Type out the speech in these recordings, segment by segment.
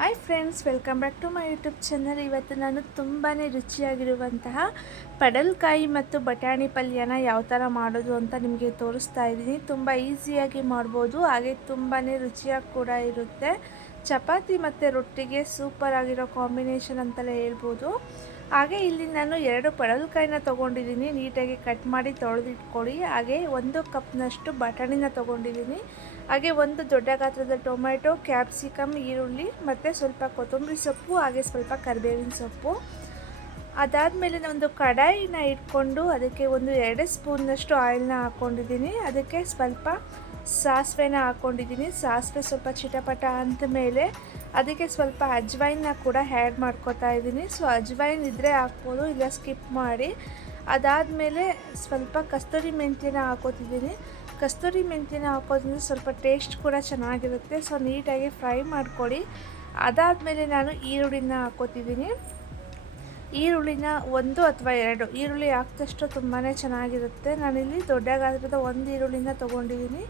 Hi friends welcome back to my YouTube channel ಇವತ್ತು ನಾನು ತುಂಬಾ ರುಚಿಯಾಗಿರುವಂತಹ ಪಡಲ್ಕಾಯಿ ಮತ್ತು ಬಟಾಣಿ ಪಲ್ಯನ ಯಾವ ಥರ ಮಾಡೋದು ಅಂತ ನಿಮಗೆ ತೋರಿಸ್ತಾ ಇದ್ದೀನಿ. ತುಂಬ ಈಸಿಯಾಗಿ ಮಾಡ್ಬೋದು, ಹಾಗೆ ತುಂಬಾ ರುಚಿಯಾಗಿ ಕೂಡ ಇರುತ್ತೆ. ಚಪಾತಿ ಮತ್ತು ರೊಟ್ಟಿಗೆ ಸೂಪರ್ ಆಗಿರೋ ಕಾಂಬಿನೇಷನ್ ಅಂತಲೇ ಹೇಳ್ಬೋದು. ಹಾಗೆ ಇಲ್ಲಿ ನಾನು ಎರಡು ಪಡಲ್ಕಾಯಿನ ತೊಗೊಂಡಿದ್ದೀನಿ. ನೀಟಾಗಿ ಕಟ್ ಮಾಡಿ ತೊಳೆದಿಟ್ಕೊಳ್ಳಿ. ಹಾಗೆ ಒಂದು ಕಪ್ನಷ್ಟು ಬಟಾಣಿನ ತೊಗೊಂಡಿದ್ದೀನಿ. ಹಾಗೆ ಒಂದು ದೊಡ್ಡ ಗಾತ್ರದ ಟೊಮೆಟೊ ಕ್ಯಾಪ್ಸಿಕಮ್, ಈರುಳ್ಳಿ ಮತ್ತು ಸ್ವಲ್ಪ ಕೊತ್ತಂಬರಿ ಸೊಪ್ಪು, ಹಾಗೆ ಸ್ವಲ್ಪ ಕರಿಬೇವಿನ ಸೊಪ್ಪು. ಅದಾದಮೇಲೆ ಒಂದು ಕಡಾಯಿನ ಇಟ್ಕೊಂಡು ಅದಕ್ಕೆ ಒಂದು ಎರಡು ಸ್ಪೂನ್ನಷ್ಟು ಆಯಿಲ್ನ ಹಾಕ್ಕೊಂಡಿದ್ದೀನಿ ಅದಕ್ಕೆ ಸ್ವಲ್ಪ ಸಾಸಿವೆನ ಹಾಕ್ಕೊಂಡಿದ್ದೀನಿ ಸಾಸಿವೆ ಸ್ವಲ್ಪ ಚಿಟಪಟ ಅಂದ ಮೇಲೆ ಅದಕ್ಕೆ ಸ್ವಲ್ಪ ಅಜ್ವೈನ್ನ ಕೂಡ ಆ್ಯಡ್ ಮಾಡ್ಕೋತಾ ಇದ್ದೀನಿ. ಸೊ ಅಜ್ವೈನ್ ಇದ್ದರೆ ಹಾಕ್ಬೋದು, ಇಲ್ಲ ಸ್ಕಿಪ್ ಮಾಡಿ. ಅದಾದಮೇಲೆ ಸ್ವಲ್ಪ ಕಸ್ತೂರಿ ಮೆಂತ್ಯನ ಹಾಕೋತಿದ್ದೀನಿ. ಕಸ್ತೂರಿ ಮೆಂತ್ಯನ ಹಾಕೋದ್ರಿಂದ ಸ್ವಲ್ಪ ಟೇಸ್ಟ್ ಕೂಡ ಚೆನ್ನಾಗಿರುತ್ತೆ. ಸೊ ನೀಟಾಗಿ ಫ್ರೈ ಮಾಡ್ಕೊಳ್ಳಿ. ಅದಾದಮೇಲೆ ನಾನು ಈರುಳ್ಳಿನ ಹಾಕೋತಿದ್ದೀನಿ. ಈರುಳ್ಳಿನ ಒಂದು ಅಥವಾ ಎರಡು, ಈರುಳ್ಳಿ ಹಾಕಿದಷ್ಟು ತುಂಬಾ ಚೆನ್ನಾಗಿರುತ್ತೆ. ನಾನಿಲ್ಲಿ ದೊಡ್ಡ ಗಾತ್ರದ ಒಂದು ಈರುಳ್ಳಿನ ತೊಗೊಂಡಿದ್ದೀನಿ.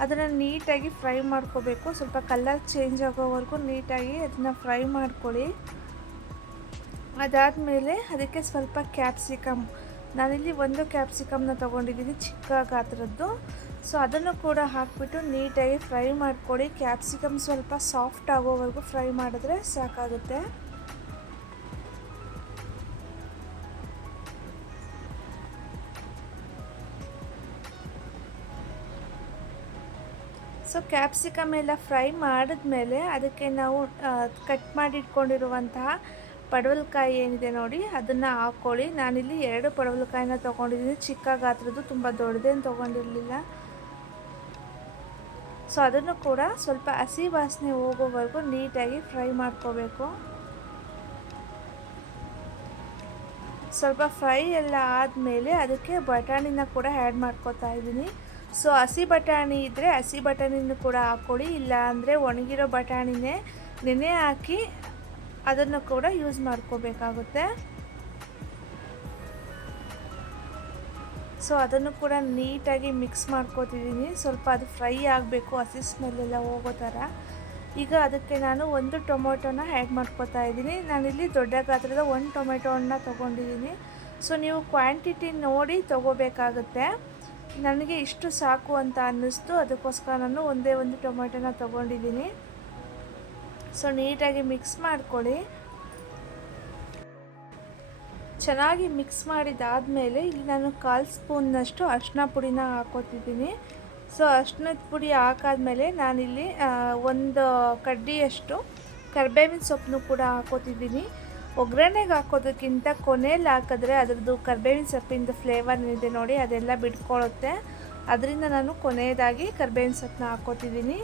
ಅದನ್ನು ನೀಟಾಗಿ ಫ್ರೈ ಮಾಡ್ಕೋಬೇಕು. ಸ್ವಲ್ಪ ಕಲರ್ ಚೇಂಜ್ ಆಗೋವರೆಗೂ ನೀಟಾಗಿ ಅದನ್ನು ಫ್ರೈ ಮಾಡ್ಕೊಳ್ಳಿ. ಅದಾದಮೇಲೆ ಅದಕ್ಕೆ ಸ್ವಲ್ಪ ಕ್ಯಾಪ್ಸಿಕಮ್ ನಾನಿಲ್ಲಿ ಒಂದು ಕ್ಯಾಪ್ಸಿಕಮ್ನ ತೊಗೊಂಡಿದ್ದೀನಿ ಚಿಕ್ಕ ಗಾತ್ರದ್ದು. ಸೊ ಅದನ್ನು ಕೂಡ ಹಾಕಿಬಿಟ್ಟು ನೀಟಾಗಿ ಫ್ರೈ ಮಾಡ್ಕೊಳ್ಳಿ. ಕ್ಯಾಪ್ಸಿಕಮ್ ಸ್ವಲ್ಪ ಸಾಫ್ಟ್ ಆಗೋವರೆಗೂ ಫ್ರೈ ಮಾಡಿದ್ರೆ ಸಾಕಾಗುತ್ತೆ. ಸೊ ಕ್ಯಾಪ್ಸಿಕಮ್ ಎಲ್ಲ ಫ್ರೈ ಮಾಡಿದ್ಮೇಲೆ ಅದಕ್ಕೆ ನಾವು ಕಟ್ ಮಾಡಿ ಇಟ್ಕೊಂಡಿರುವಂತಹ ಪಡವಲಕಾಯಿ ಏನಿದೆ ನೋಡಿ, ಅದನ್ನು ಹಾಕ್ಕೊಳ್ಳಿ. ನಾನಿಲ್ಲಿ ಎರಡು ಪಡವಲಕಾಯಿನ ತೊಗೊಂಡಿದ್ದೀನಿ. ಚಿಕ್ಕ ಗಾತ್ರದ್ದು ತುಂಬ ದೊಡ್ಡದೇನು ತೊಗೊಂಡಿರಲಿಲ್ಲ. ಸೊ ಅದನ್ನು ಕೂಡ ಸ್ವಲ್ಪ ಹಸಿ ವಾಸನೆ ಹೋಗೋವರೆಗೂ ನೀಟಾಗಿ ಫ್ರೈ ಮಾಡ್ಕೋಬೇಕು. ಸ್ವಲ್ಪ ಫ್ರೈ ಎಲ್ಲ ಆದಮೇಲೆ ಅದಕ್ಕೆ ಬಟಾಣಿನ ಕೂಡ ಆ್ಯಡ್ ಮಾಡ್ಕೋತಾ ಇದ್ದೀನಿ. ಸೊ ಹಸಿ ಬಟಾಣಿ ಇದ್ದರೆ ಹಸಿ ಬಟಾಣಿನೂ ಕೂಡ ಹಾಕ್ಕೊಳ್ಳಿ ಇಲ್ಲ ಅಂದರೆ ಒಣಗಿರೋ ಬಟಾಣಿನೇ ನೆನೆ ಹಾಕಿ ಅದನ್ನು ಕೂಡ ಯೂಸ್ ಮಾಡ್ಕೋಬೇಕಾಗುತ್ತೆ. ಸೊ ಅದನ್ನು ಕೂಡ ನೀಟಾಗಿ ಮಿಕ್ಸ್ ಮಾಡ್ಕೋತಿದ್ದೀನಿ. ಸ್ವಲ್ಪ ಅದು ಫ್ರೈ ಆಗಬೇಕು, ಹಸಿ ಸ್ಮೆಲ್ಲೆಲ್ಲ ಹೋಗೋ ಥರ. ಈಗ ಅದಕ್ಕೆ ನಾನು ಒಂದು ಟೊಮೊಟೊನ ಆ್ಯಡ್ ಮಾಡ್ಕೋತಾ ಇದ್ದೀನಿ. ನಾನಿಲ್ಲಿ ದೊಡ್ಡ ಗಾತ್ರದ ಒಂದು ಟೊಮೆಟೊನ ತೊಗೊಂಡಿದ್ದೀನಿ. ಸೊ ನೀವು ಕ್ವಾಂಟಿಟಿ ನೋಡಿ ತೊಗೋಬೇಕಾಗುತ್ತೆ. ನನಗೆ ಇಷ್ಟು ಸಾಕು ಅಂತ ಅನ್ನಿಸ್ತು. ಅದಕ್ಕೋಸ್ಕರ ನಾನು ಒಂದೇ ಒಂದು ಟೊಮೆಟೊನ ತೊಗೊಂಡಿದ್ದೀನಿ. ಸೊ, ನೀಟಾಗಿ ಮಿಕ್ಸ್ ಮಾಡ್ಕೊಳ್ಳಿ. ಚೆನ್ನಾಗಿ ಮಿಕ್ಸ್ ಮಾಡಿದಾದಮೇಲೆ ಇಲ್ಲಿ ನಾನು ಕಾಲು ಸ್ಪೂನ್ನಷ್ಟು ಅರ್ಶಿನ ಪುಡಿನ ಹಾಕೋತಿದ್ದೀನಿ. ಸೊ ಅರ್ಶಿನದ ಪುಡಿ ಹಾಕಾದ್ಮೇಲೆ ನಾನಿಲ್ಲಿ ಒಂದು ಕಡ್ಡಿಯಷ್ಟು ಕರ್ಬೇವಿನ ಸೊಪ್ಪನ್ನು ಕೂಡ ಹಾಕೋತಿದ್ದೀನಿ. ಒಗ್ಗರಣೆಗೆ ಹಾಕೋದಕ್ಕಿಂತ ಕೊನೆಯಲ್ಲಿ ಹಾಕಿದ್ರೆ ಅದರದ್ದು ಕರ್ಬೇವಿನ ಸೊಪ್ಪಿಂದ ಫ್ಲೇವರ್ ಏನಿದೆ ನೋಡಿ, ಅದೆಲ್ಲ ಬಿಟ್ಕೊಳ್ಳುತ್ತೆ ಅದರಿಂದ ನಾನು ಕೊನೆಯದಾಗಿ ಕರ್ಬೇವಿನ ಸೊಪ್ಪನ್ನ ಹಾಕೋತಿದ್ದೀನಿ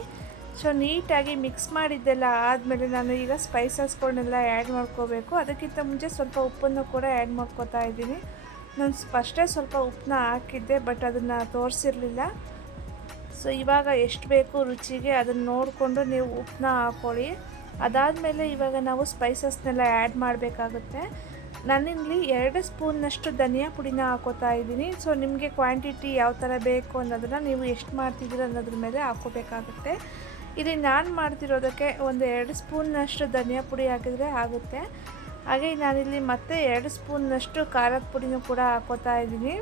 ಸೊ ನೀಟಾಗಿ ಮಿಕ್ಸ್ ಮಾಡಿದ್ದೆಲ್ಲ ಆದಮೇಲೆ ನಾನು ಈಗ ಸ್ಪೈಸಸ್ಗಳನ್ನೆಲ್ಲ ಆ್ಯಡ್ ಮಾಡ್ಕೋಬೇಕು. ಅದಕ್ಕಿಂತ ಮುಂಚೆ ಸ್ವಲ್ಪ ಉಪ್ಪನ್ನು ಕೂಡ ಆ್ಯಡ್ ಮಾಡ್ಕೋತಾ ಇದ್ದೀನಿ. ನಾನು ಫಸ್ಟೇ ಸ್ವಲ್ಪ ಉಪ್ಪನ್ನ ಹಾಕಿದ್ದೆ ಬಟ್ ಅದನ್ನು ತೋರಿಸಿರಲಿಲ್ಲ. ಸೊ ಇವಾಗ ಎಷ್ಟು ಬೇಕು ರುಚಿಗೆ ಅದನ್ನು ನೋಡಿಕೊಂಡು ನೀವು ಉಪ್ಪನ್ನ ಹಾಕ್ಕೊಳ್ಳಿ ಅದಾದಮೇಲೆ ಇವಾಗ ನಾವು ಸ್ಪೈಸಸ್ನೆಲ್ಲ ಆ್ಯಡ್ ಮಾಡಬೇಕಾಗುತ್ತೆ. ನಾನಿಲ್ಲಿ ಎರಡು ಸ್ಪೂನ್ನಷ್ಟು ಧನಿಯಾ ಪುಡಿನ ಹಾಕೋತಾ ಇದ್ದೀನಿ. ಸೊ, ನಿಮಗೆ ಕ್ವಾಂಟಿಟಿ ಯಾವ ಥರ ಬೇಕು ಅನ್ನೋದನ್ನು ನೀವು ಎಷ್ಟು ಮಾಡ್ತಿದ್ದೀರ ಅನ್ನೋದ್ರ ಮೇಲೆ ಹಾಕೋಬೇಕಾಗುತ್ತೆ. ಇಲ್ಲಿ ನಾನು ಮಾಡ್ತಿರೋದಕ್ಕೆ ಒಂದು ಎರಡು ಸ್ಪೂನ್ನಷ್ಟು ಧನಿಯಾ ಪುಡಿ ಹಾಕಿದರೆ ಆಗುತ್ತೆ. ಹಾಗೆ ನಾನಿಲ್ಲಿ ಮತ್ತೆ ಎರಡು ಸ್ಪೂನ್ನಷ್ಟು ಖಾರದ ಪುಡಿನೂ ಕೂಡ ಹಾಕೋತಾ ಇದ್ದೀನಿ.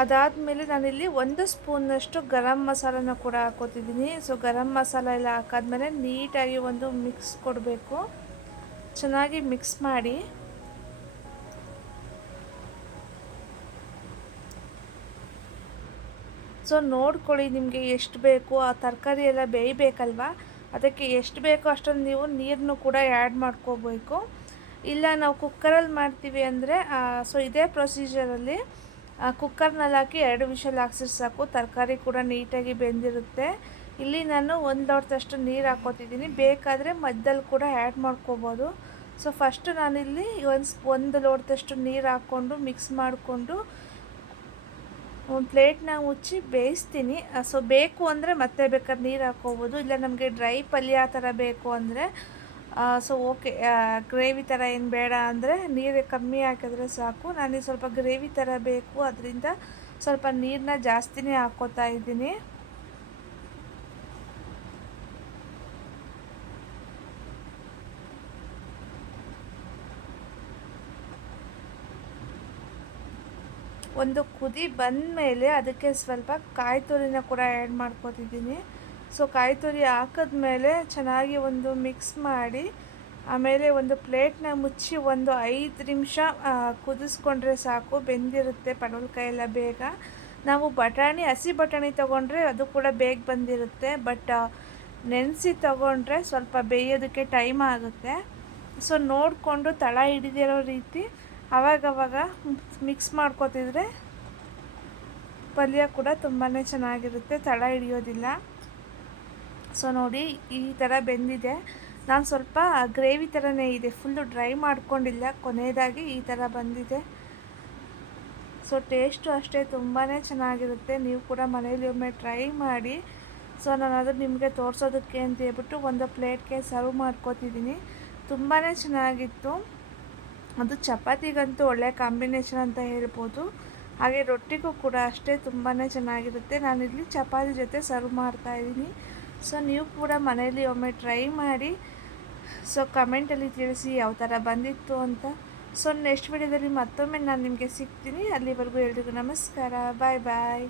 ಅದಾದಮೇಲೆ ನಾನಿಲ್ಲಿ ಒಂದು ಸ್ಪೂನ್ನಷ್ಟು ಗರಂ ಮಸಾಲನ ಕೂಡ ಹಾಕೋತಿದ್ದೀನಿ ಸೊ ಗರಂ ಮಸಾಲ ಎಲ್ಲ ಹಾಕಾದ್ಮೇಲೆ ನೀಟಾಗಿ ಒಂದು ಮಿಕ್ಸ್ ಕೊಡಬೇಕು. ಚೆನ್ನಾಗಿ ಮಿಕ್ಸ್ ಮಾಡಿ. ಸೊ ನೋಡ್ಕೊಳ್ಳಿ ನಿಮಗೆ ಎಷ್ಟು ಬೇಕು. ಆ ತರಕಾರಿ ಎಲ್ಲ ಬೇಯಬೇಕಲ್ವಾ? ಅದಕ್ಕೆ ಎಷ್ಟು ಬೇಕೋ ಅಷ್ಟೊಂದು ನೀವು ನೀರನ್ನು ಕೂಡ ಆ್ಯಡ್ ಮಾಡ್ಕೋಬೇಕು. ಇಲ್ಲ, ನಾವು ಕುಕ್ಕರಲ್ಲಿ ಮಾಡ್ತೀವಿ ಅಂದರೆ ಸೊ ಇದೇ ಪ್ರೊಸೀಜರಲ್ಲಿ ಕುಕ್ಕರ್ನಲ್ಲಿ ಹಾಕಿ ಎರಡು ವಿಷಲ್ ಹಾಕ್ಸಿದ್ರೆ ಸಾಕು, ತರಕಾರಿ ಕೂಡ ನೀಟಾಗಿ ಬೆಂದಿರುತ್ತೆ. ಇಲ್ಲಿ ನಾನು ಒಂದು ಲೋಟದಷ್ಟು ನೀರು ಹಾಕೋತಿದ್ದೀನಿ. ಬೇಕಾದರೆ ಮಧ್ಯದಲ್ಲಿ ಕೂಡ ಆ್ಯಡ್ ಮಾಡ್ಕೋಬೋದು. ಸೊ ಫಸ್ಟು ನಾನಿಲ್ಲಿ ಒಂದು ಒಂದು ಲೋಟದಷ್ಟು ನೀರು ಹಾಕ್ಕೊಂಡು ಮಿಕ್ಸ್ ಮಾಡಿಕೊಂಡು ಒಂದು ಪ್ಲೇಟ್ನ ಮುಚ್ಚಿ ಬೇಯಿಸ್ತೀನಿ. ಸೊ ಬೇಕು ಅಂದರೆ ಮತ್ತೆ ಬೇಕಾದ್ರೆ ನೀರು ಹಾಕ್ಕೋಬೋದು ಇಲ್ಲ ನಮಗೆ ಡ್ರೈ ಪಲ್ಯ ಆ ಥರ ಬೇಕು ಅಂದರೆ ಸೊ ಓಕೆ ಗ್ರೇವಿ ಥರ ಏನು ಬೇಡ ಅಂದರೆ ನೀರು ಕಮ್ಮಿ ಹಾಕಿದ್ರೆ ಸಾಕು. ನನಗೆ ಸ್ವಲ್ಪ ಗ್ರೇವಿ ಥರ ಬೇಕು, ಅದರಿಂದ ಸ್ವಲ್ಪ ನೀರನ್ನ ಜಾಸ್ತಿನೇ ಹಾಕ್ಕೋತಾ ಇದ್ದೀನಿ. ಒಂದು ಕುದಿ ಬಂದ ಮೇಲೆ ಅದಕ್ಕೆ ಸ್ವಲ್ಪ ಕಾಯಿ ತುರಿನ ಕೂಡ ಆ್ಯಡ್ ಮಾಡ್ಕೋತಿದ್ದೀನಿ. ಸೊ ಕಾಯಿ ತುರಿ ಹಾಕಿದ್ಮೇಲೆ ಚೆನ್ನಾಗಿ ಒಂದು ಮಿಕ್ಸ್ ಮಾಡಿ ಆಮೇಲೆ ಒಂದು ಪ್ಲೇಟ್ನ ಮುಚ್ಚಿ ಒಂದು ಐದು ನಿಮಿಷ ಕುದಿಸ್ಕೊಂಡ್ರೆ ಸಾಕು, ಬೆಂದಿರುತ್ತೆ ಪಡವಲಕಾಯಿ ಎಲ್ಲ ಬೇಗ. ನಾವು ಬಟಾಣಿ, ಹಸಿ ಬಟಾಣಿ ತೊಗೊಂಡ್ರೆ ಅದು ಕೂಡ ಬೇಗ ಬಂದಿರುತ್ತೆ, ಬಟ್ ನೆನೆಸಿ ತೊಗೊಂಡ್ರೆ ಸ್ವಲ್ಪ ಬೇಯೋದಕ್ಕೆ ಟೈಮ್ ಆಗುತ್ತೆ. ಸೊ ನೋಡಿಕೊಂಡು ತಳ ಹಿಡಿದಿರೋ ರೀತಿ ಅವಾಗವಾಗ ಮಿಕ್ಸ್ ಮಾಡ್ಕೊತಿದ್ರೆ ಪಲ್ಯ ಕೂಡ ತುಂಬಾ ಚೆನ್ನಾಗಿರುತ್ತೆ, ತಳ ಹಿಡಿಯೋದಿಲ್ಲ. ಸೊ ನೋಡಿ, ಈ ಥರ ಬೆಂದಿದೆ. ನಾನು ಸ್ವಲ್ಪ ಗ್ರೇವಿ ಥರನೇ ಇದೆ. ಫುಲ್ಲು ಡ್ರೈ ಮಾಡ್ಕೊಂಡಿಲ್ಲ. ಕೊನೆಯದಾಗಿ ಈ ಥರ ಬಂದಿದೆ. ಸೊ ಟೇಸ್ಟು ಅಷ್ಟೇ ತುಂಬಾ ಚೆನ್ನಾಗಿರುತ್ತೆ. ನೀವು ಕೂಡ ಮನೇಲಿ ಒಮ್ಮೆ ಟ್ರೈ ಮಾಡಿ. ಸೊ ನಾನು ಅದು ನಿಮಗೆ ತೋರಿಸೋದಕ್ಕೆ ಅಂತ ಹೇಳ್ಬಿಟ್ಟು ಒಂದು ಪ್ಲೇಟ್ಗೆ ಸರ್ವ್ ಮಾಡ್ಕೋತಿದ್ದೀನಿ. ತುಂಬಾ ಚೆನ್ನಾಗಿತ್ತು. ಅದು ಚಪಾತಿಗಂತೂ ಒಳ್ಳೆ ಕಾಂಬಿನೇಷನ್ ಅಂತ ಹೇಳ್ಬೋದು. ಹಾಗೆ ರೊಟ್ಟಿಗೂ ಕೂಡ ಅಷ್ಟೇ ತುಂಬಾ ಚೆನ್ನಾಗಿರುತ್ತೆ. ನಾನಿಲ್ಲಿ ಚಪಾತಿ ಜೊತೆ ಸರ್ವ್ ಮಾಡ್ತಾಯಿದ್ದೀನಿ ಸೊ ನೀವು ಕೂಡ ಮನೆಯಲ್ಲಿ ಒಮ್ಮೆ ಟ್ರೈ ಮಾಡಿ. ಸೊ ಕಮೆಂಟಲ್ಲಿ ತಿಳಿಸಿ ಯಾವ ಥರ ಬಂದಿತ್ತು ಅಂತ. ಸೊ ನೆಕ್ಸ್ಟ್ ವಿಡಿಯೋದಲ್ಲಿ ಮತ್ತೊಮ್ಮೆ ನಾನು ನಿಮಗೆ ಸಿಗ್ತೀನಿ. ಅಲ್ಲಿವರೆಗೂ ಎಲ್ರಿಗೂ ನಮಸ್ಕಾರ. ಬಾಯ್ ಬಾಯ್